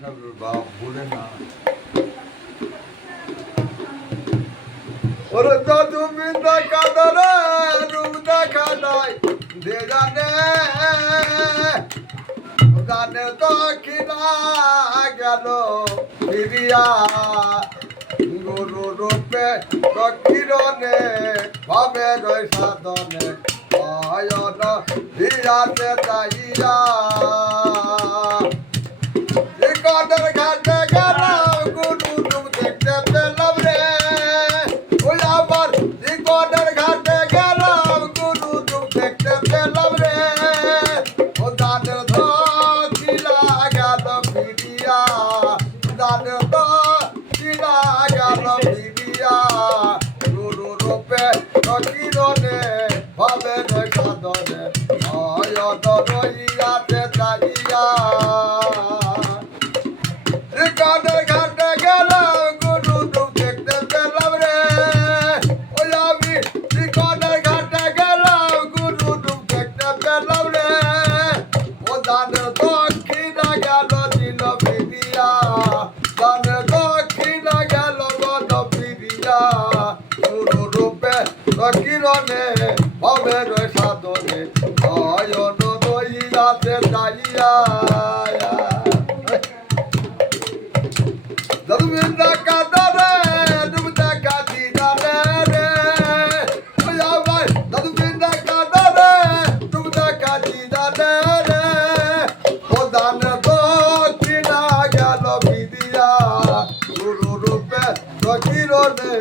ভুলে না ওরে তো তুমি দেখা ধরে রূপ দেখা নাই দে জানে জানে তো কিনা গেল ফিরিয়া গুরু রূপে কিরণে ভাবে রই সাধনে অয়ন হিয়াতে চাইয়া কাদের ঘাটে গেলাম গুরু রূপ দেখতে পেলাম রে ওই আবার কাদের ঘাটে গেলাম গুরু রূপ দেখতে পেলাম রে ও দানের ধরা গেল ফিরিয়া দানের ধরা গেল ফিরিয়া গুরু রূপে কিরণে ভাবে সাধনে অয়ন রইয়াতে চাইয়া কাদের ঘাটে গেলাম গুরু রূপ দেখতে পেলাম রে ওই আমি কাদের ঘাটে গেলাম গুরু রূপ দেখতে পেলাম রে ও দানের দক্ষিণা গেল দিল ফিরিয়া দানের দক্ষিণা গেল গল ফিরিয়া গুরু রূপে কিরণে ভাবে সাধনে অয়ন রইয়াতে চাইয়া Dubda kadare, dubda kadidare re. Oya vai, dubda kadare, dubda kadidare re. Odan dokina galo bidiya, guru rupe dokirone,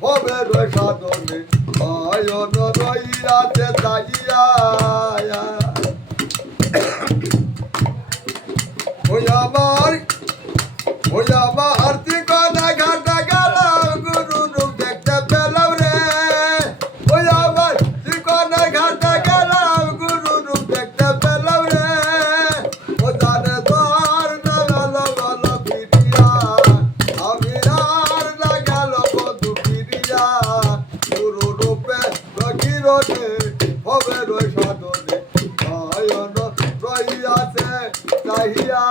hobe roi sadone, ayon roiya te taiya. Oya vai. ওয়া আরতি কোনা ঘাটা গেলাম গুরু রূপ দেখতে পেলাম রে ওয়া আরতি কোনা ঘাটা গেলাম গুরু রূপ দেখতে পেলাম রে ও জানে তোর না গেল গল ফিরিয়া আমি আর না গেল বধু ফিরিয়া গুরু রূপে কিরণে হবে রই সাধনে অয়ন রইয়াছে চাহিয়া